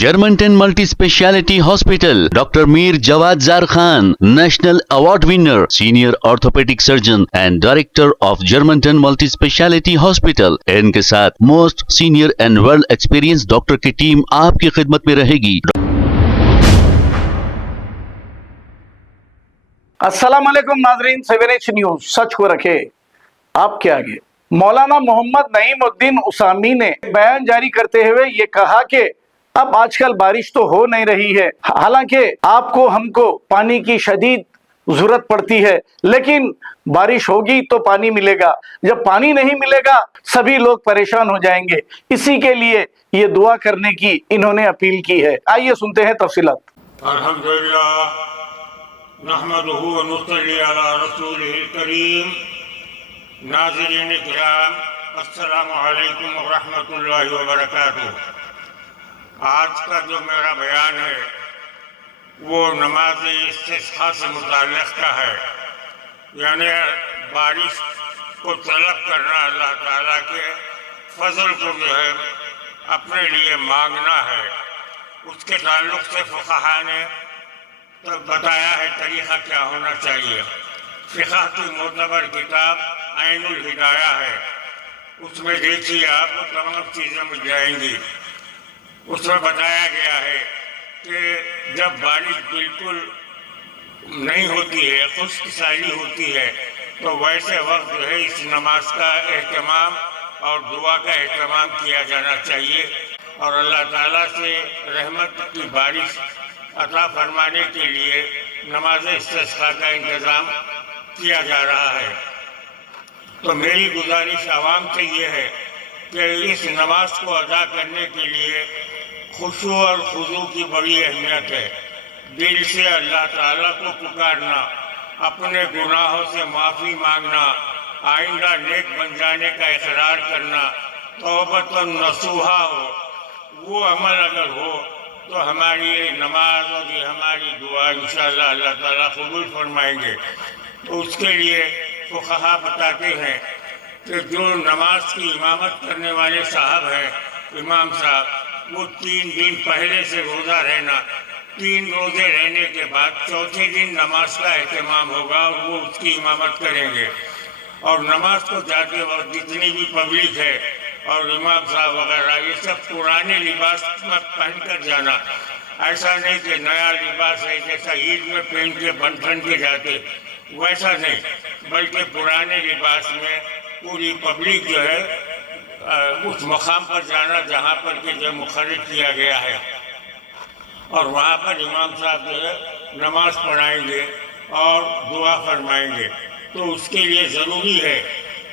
Germantown Multi-Speciality Hospital, Dr. Mir Jawad Zar Khan, National Award winner, Senior Orthopedic Surgeon and Director of Germantown Multi-Speciality Hospital. इनके साथ most senior and well experience doctor की team आपकी खिदमत में रहेगी। अस्सलाम वालेकुम नाजरीन, 7H न्यूज सच को रखे आपके आगे। मौलाना मोहम्मद नईमुद्दीन उसामी ने बयान जारी करते हुए ये कहा कि अब आजकल बारिश तो हो नहीं रही है, हालांकि आपको हमको पानी की शदीद जरूरत पड़ती है, लेकिन बारिश होगी तो पानी मिलेगा। जब पानी नहीं मिलेगा सभी लोग परेशान हो जाएंगे। इसी के लिए ये दुआ करने की इन्होंने अपील की है। आइए सुनते हैं तफसीलात। अल्हम्दुलिल्लाह नहमदुहु व नुसल्ली अला रसूलिहिल करीम। नाज़रीन किराम, अस्सलामु अलैकुम व रहमतुल्लाहि व बरकातुहू। आज का जो मेरा बयान है वो नमाज इस्तिस्क़ा से मुताल्लिक़ का है, यानी बारिश को तलब करना, अल्लाह ताला के फजल को जो है अपने लिए मांगना है। उसके ताल्लुक़ से फ़ुक़हा ने तब बताया है तरीक़ा क्या होना चाहिए। फ़िक़ह की मोतबर किताब ऐनुल हिदाया है, उसमें देखिए आपको तमाम चीज़ें मिल जाएंगी। उसमें बताया गया है कि जब बारिश बिल्कुल नहीं होती है, खुश्क साली होती है, तो वैसे वक्त जो है इस नमाज का एहतमाम और दुआ का एहतमाम किया जाना चाहिए और अल्लाह ताला से रहमत की बारिश अता फरमाने के लिए नमाज इस्तिस्क़ा का इंतज़ाम किया जा रहा है। तो मेरी गुजारिश आवाम से ये है कि इस नमाज को अदा करने के लिए खुशू और खुजू की बड़ी अहमियत है। दिल से अल्लाह ताला को पुकारना, अपने गुनाहों से माफ़ी मांगना, आइंदा नेक बन जाने का इकरार करना, तौबतन नसूहा हो, वो अमल अगर हो तो हमारी ये नमाज और ये हमारी दुआ इंशाअल्लाह अल्लाह ताला कबूल फरमाएंगे। तो उसके लिए फ़ुक़हा बताते हैं कि जो नमाज की इमामत करने वाले साहब हैं, इमाम साहब, वो 3 दिन पहले से रोज़ा रहना, 3 रोज़े रहने के बाद चौथे दिन नमाज का एहतमाम होगा और वो उसकी इमामत करेंगे। और नमाज को जाते वक्त जितनी भी पब्लिक है और इमाम साहब वगैरह, ये सब पुराने लिबास में पहन कर जाना। ऐसा नहीं कि नया लिबास है जैसा ईद में पहन के बन ठन के जाते, वैसा नहीं, बल्कि पुराने लिबास में पूरी पब्लिक जो है उस मकाम पर जाना जहाँ पर कि जो मुखर्रर किया गया है, और वहाँ पर इमाम साहब जो है नमाज पढ़ाएंगे और दुआ फरमाएंगे। तो उसके लिए ज़रूरी है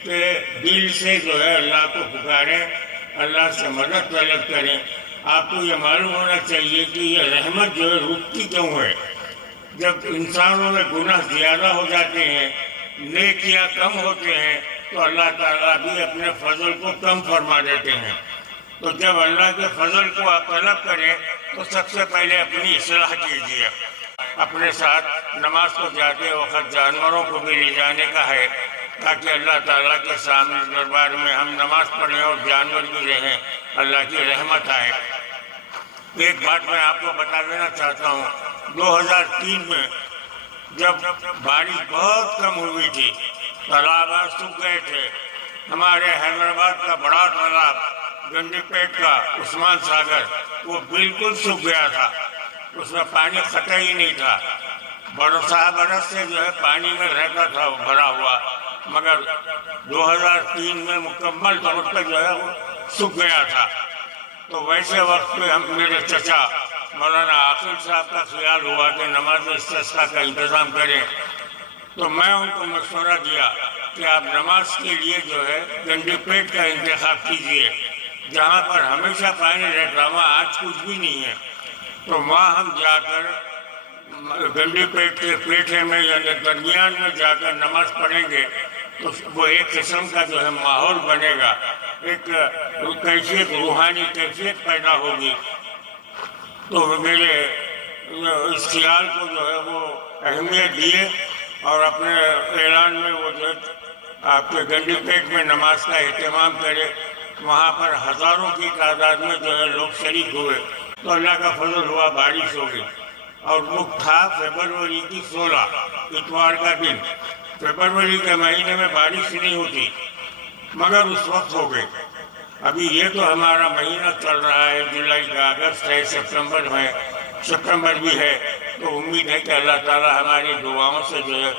कि दिल से जो है अल्लाह को पुकारें, अल्लाह से मदद तलब करें। आपको ये मालूम होना चाहिए कि ये रहमत जो है रुकती क्यों है। जब इंसानों में गुनाह ज़्यादा हो जाते हैं, नेकियां कम होते हैं, तो अल्लाह ताला भी अपने फजल को कम फरमा देते हैं। तो जब अल्लाह के फजल को आप तलब करें तो सबसे पहले अपनी इस्लाह कीजिए। अपने साथ नमाज को जाते वक्त जानवरों को भी ले जाने का है, ताकि अल्लाह ताला के सामने दरबार में हम नमाज पढ़ें और जानवर भी रहें, अल्लाह की रहमत आए। एक बात मैं आपको बता देना चाहता हूँ, 2003 में जब बारिश बहुत कम हुई थी, तालाब सूख गए थे। हमारे हैदराबाद का बड़ा तालाब गंडीपेट का उस्मान सागर, वो बिल्कुल सूख गया था, उसमें पानी खटा ही नहीं था। बरस से जो है पानी में रहता था वो भरा हुआ, मगर 2003 में मुकम्मल तौर पर जो है वो सूख गया था। तो वैसे वक्त में हम मेरे चचा मौलाना आकिल साहब का ख्याल हुआ कि नमाज इस्तिस्क़ा का इंतज़ाम करें। तो मैं उनको मशवरा दिया कि आप नमाज के लिए जो है गंडीपेट का इंतखाब कीजिए, जहाँ पर हमेशा पानी रहता, वहाँ आज कुछ भी नहीं है। तो वहाँ हम जाकर गंडीपेट के पेठे में यानी दरमियान में जाकर नमाज पढ़ेंगे तो वो एक किस्म का जो है माहौल बनेगा, एक कैफियत, रूहानी कैफियत पैदा होगी। तो मेरे इस ख्याल को जो है वो अहमियत दिए और अपने ऐलान में वो जो आपके गंडीपेट में नमाज का एहतमाम करे। वहाँ पर हज़ारों की तादाद में जो है लोग शरीक हुए। तो अल्लाह का फजल हुआ, बारिश हो गई। और वो था फरवरी की 16, इतवार का दिन। फरवरी के महीने में बारिश नहीं होती, मगर उस वक्त हो गई। अभी ये तो हमारा महीना चल रहा है, जुलाई का, अगस्त है, सितंबर भी है। तो उम्मीद है कि अल्लाह ताला हमारी दुआओं से जो है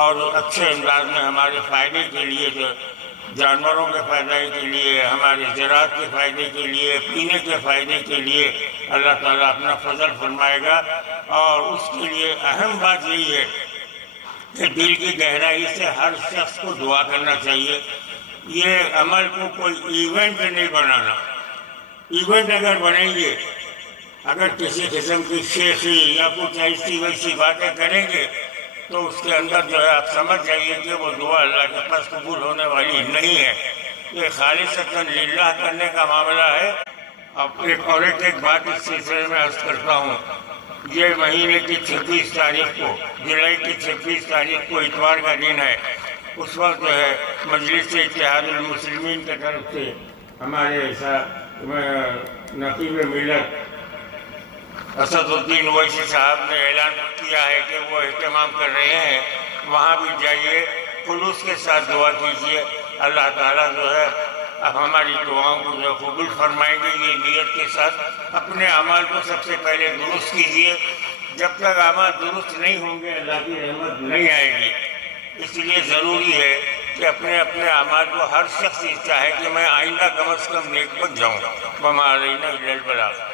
और अच्छे अंदाज में हमारे फ़ायदे के लिए, जो जानवरों के फ़ायदे के लिए, हमारे ज़राअत के फ़ायदे के लिए, पीने के फ़ायदे के लिए अल्लाह ताला अपना फजल फरमाएगा। और उसके लिए अहम बात यही है कि दिल की गहराई से हर शख्स को दुआ करना चाहिए। ये अमल को कोई इवेंट नहीं बनाना। इवेंट अगर बनेंगे, अगर किसी किस्म की शेखी या कुछ ऐसी वैसी बातें करेंगे, तो उसके अंदर जो है आप समझ जाइए कि वो दुआ अल्लाह के पास कबूल होने वाली नहीं है। ये खालिसतन लिल्लाह करने का मामला है। अब एक बात इस सिलसिले में अर्ज करता हूँ। ये महीने की 26 तारीख को, जुलाई की 26 तारीख को इतवार का दिन है। उस वक्त जो है मजलिस इत्तेहादुल मुस्लिमीन की तरफ से हमारे नकीब मिलत असदुद्दीन ओवैसी साहब ने ऐलान किया है कि वो एहतमाम कर रहे हैं। वहाँ भी जाइए, खुलूस के साथ दुआ कीजिए। अल्लाह ताला जो है अब हमारी दुआओं को जो कबूल फरमाएंगे। ये नीयत के साथ अपने अमाल को सबसे पहले दुरुस्त कीजिए। जब तक अमाल दुरुस्त नहीं होंगे, अल्लाह की रहमत नहीं आएगी। इसलिए ज़रूरी है कि अपने अपने अमाल को हर शख्स चाहे कि मैं आइंदा कम अज़ कम नेक बन जाऊँ। वमा अलैना इल्लल बलाग।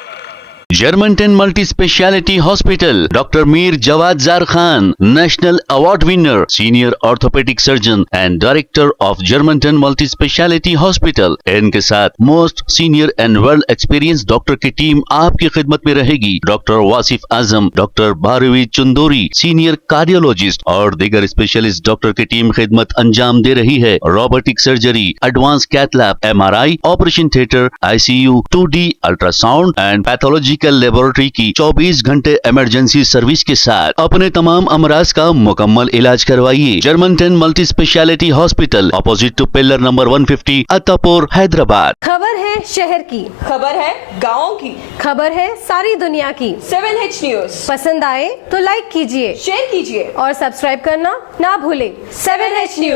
Germantown Multi Speciality Hospital, Dr. Mir Jawad Zar Khan, National Award winner, Senior Orthopedic Surgeon and Director of Germantown Multi Speciality Hospital। इनके साथ most senior and well experience doctor की टीम आपकी खिदमत में रहेगी। Doctor Wasif Azam, doctor Bharvi Chandori, senior cardiologist और दीगर specialist doctor की टीम खिदमत अंजाम दे रही है। Robotic surgery, advance cath lab, MRI, operation theatre, ICU, 2D ultrasound and pathological laboratory की 24 घंटे इमरजेंसी सर्विस के साथ अपने तमाम अमराज का मुकम्मल इलाज करवाइए। Germanten multi speciality hospital, opposite to pillar number 150, Attapur, Hyderabad. खबर है शहर की, खबर है गाँव की, खबर है सारी दुनिया की। 7H न्यूज पसंद आए तो लाइक कीजिए, शेयर कीजिए और सब्सक्राइब करना ना भूलें। 7H news.